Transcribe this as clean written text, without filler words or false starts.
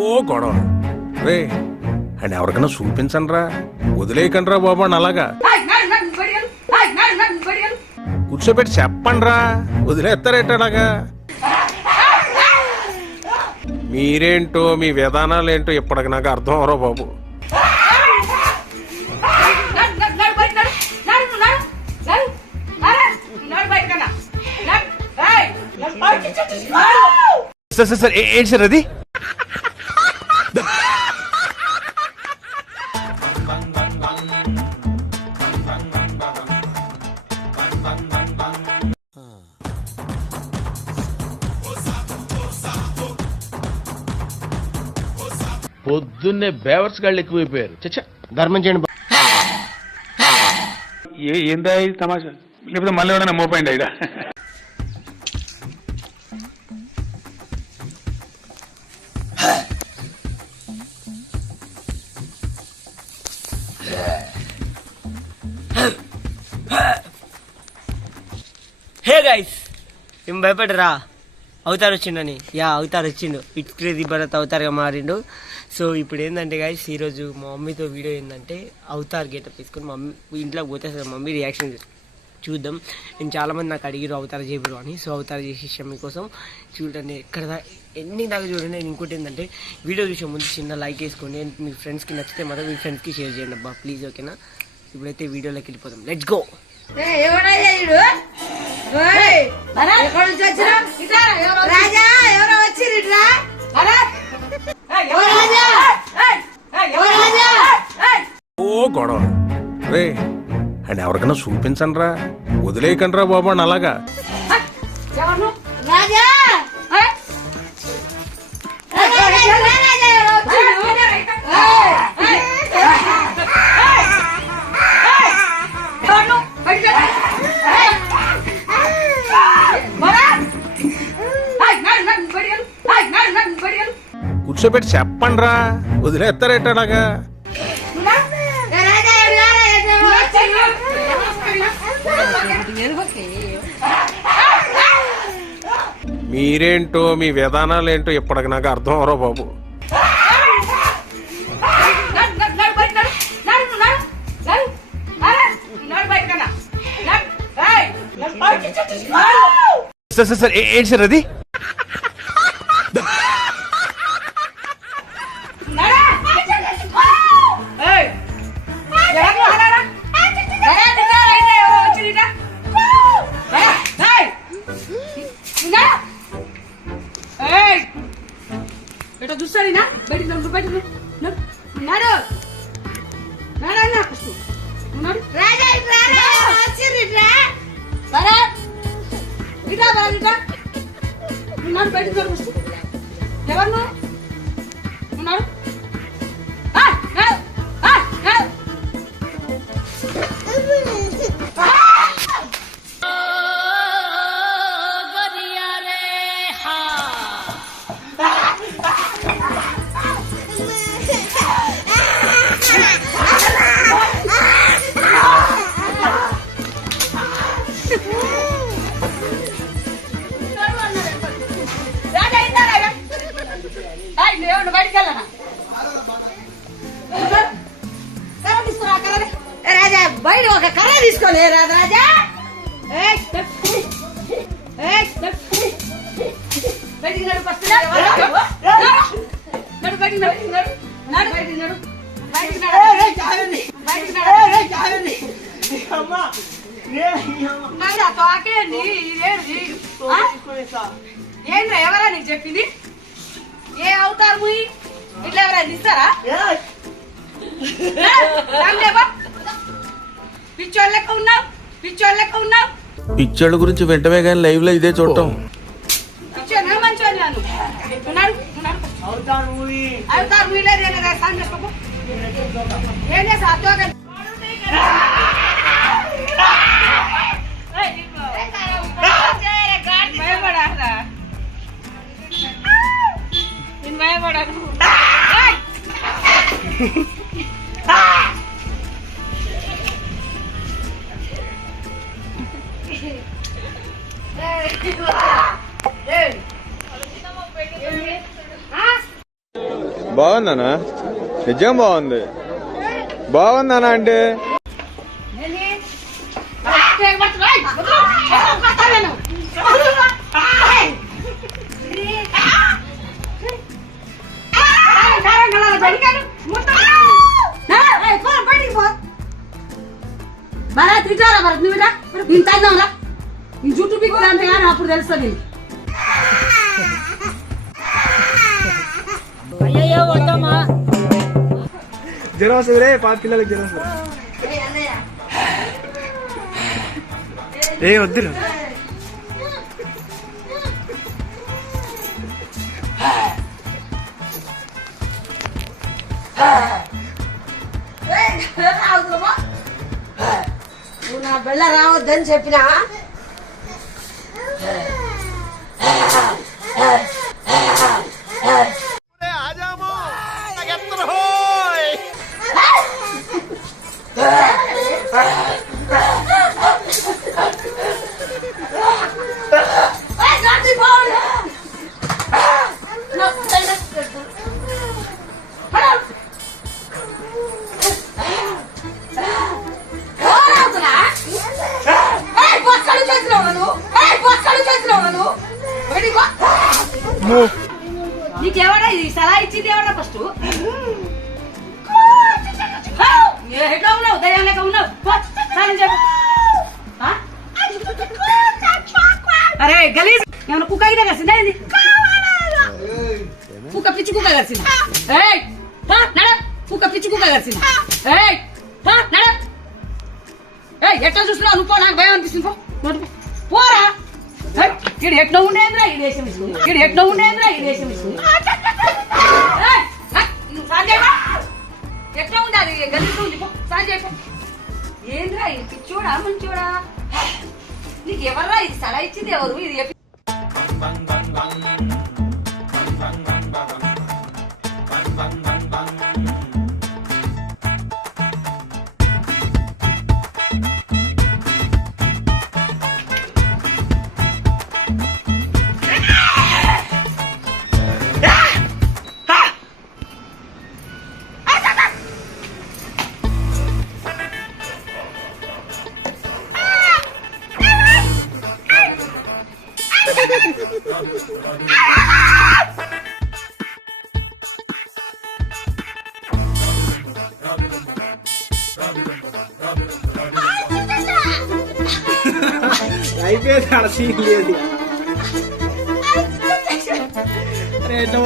ఓ గొడవ రే అని ఎవరికైనా చూపించండి రా, వదిలేయకండి రా బాబు అని అలాగా కూర్చోబెట్టి చెప్పండి రా, వదిలేస్తారేట అలాగా. మీరేంటో మీ విధానాలు ఏంటో ఇప్పటికి నాకు అర్థం అవరో బాబు. సార్ ఏంటి సార్ అది? పొద్దున్నే బేవర్స్ గాళ్ళు ఎక్కువైపోయారు. చచ్చా ధర్మం చేయండి. ఏందా ఇది తమాషా? లేకపోతే మళ్ళీ ఎవరైనా మోపండి ఇక. హే గైస్, ఏం భయపడరా? అవతార్ వచ్చిండని. అవతార్ వచ్చిండు, ఇట్ క్రేజీ భరత్ అవతార్గా మారిండు. సో ఇప్పుడు ఏంటంటే గైస్, ఈరోజు మా మమ్మీతో వీడియో ఏంటంటే అవతార్ గెటప్ తీసుకొని మమ్మీ ఇంట్లోకి పోతే అసలు మమ్మీ రియాక్షన్ చూద్దాం. నేను చాలామంది నాకు అడిగిరు అవతార్ చేయరు అని. సో అవతార్ చేసి ఇష్టం మీకోసం చూడండి, ఎక్కడ ఎన్ని దాకా చూడండి. నేను ఇంకోటి ఏంటంటే వీడియో చూసే ముందు చిన్న లైక్ వేసుకోండి. మీ ఫ్రెండ్స్కి నచ్చితే మాత్రం మీ ఫ్రెండ్స్కి షేర్ చేయండి అబ్బా ప్లీజ్, ఓకేనా? ఇప్పుడైతే వీడియోలోకి వెళ్ళిపోతాం, లెట్స్ గో. ఓ గొడవ రే అని ఎవరికైనా చూపించండి రా, వదిలేయకండి రా బాబు అని అలాగా కూర్చోబెట్టి చెప్పండి రా, వదిలేస్తారేట అలాగా. మీరేంటో మీ విధానాలు ఏంటో ఇప్పటికి నాకు అర్థం అవరో బాబు. సార్ ఏంటి సార్ అది? చూస్తాడినా బయట బయట ఎవరు ఉన్నాడు? రాజా బయట ఒక కర్ర తీసుకోలే రాజా. బయటికి నడు, బయటికి ఏంద్రా ఎవరా నీకు చెప్పింది? ఏ అవుతారు ముయి ఇట్లా ఎవరైనా ఇస్తారా? పిచ్చోళ్ళ లెక్క ఉన్నావు. పిచ్చోళ్ళ గురించి వెంటనే కానీ లైవ్ లో ఇదే చూడటం. పిచ్చోనా మంచోని అవుతారు ముయిలే ఏం చేస్తా భయపడా బాగుందనా? నిజం బాగుంది. బాగుందనా అంటే భరత్ ఇటారా భరత్ నువ్వు ఇంత అందంలా ఈ జుట్టు పిక్కులు అంతే కానీ అప్పుడు తెలుస్తుంది అయ్యో వద్దమ్మా జ్వరం వస్తుంది రే, 5 కిలోలకు జ్వరం వస్తుంది. ఏ వద్దు నువ్వు నా బెళ్ళ రావద్దని చెప్పినా నీకెవడా ఇది సలహా ఇచ్చింది ఎవడా ఫస్ట్ ఎట్లా ఉన్నావు దయ్యం లేక ఉన్నావు అరే గలీజ్ ఏమన్నా కుక్క అయితే కలిసిందా ఇది కుక్క పిచ్చి కుక్క కలిసింది నడ కుక్క పిచ్చి కుక్క కలిసింది నడ ఎట్లా చూస్తున్నావు నువ్వు నాకు భయం అనిపిస్తుంది పోరా ఇక్కడ ఎట్లా ఉండేంద్రా ఈ దేశం ఇస్తుంది ఇక్కడ ఎట్లా ఉండేంద్రా ఈ దేశం ఇస్తుంది ఎట్లా ఉండాలి గల్లీతో ఉంది సాంజయ్ ఏంద్రా ఇది పిచ్చోడా మంచోడా నీకు ఎవర్రా ఇది సలహా ఇచ్చింది ఎవరు ఇది అయిపోయింది. అక్కడ సీన్ లేదు. ఎట్లా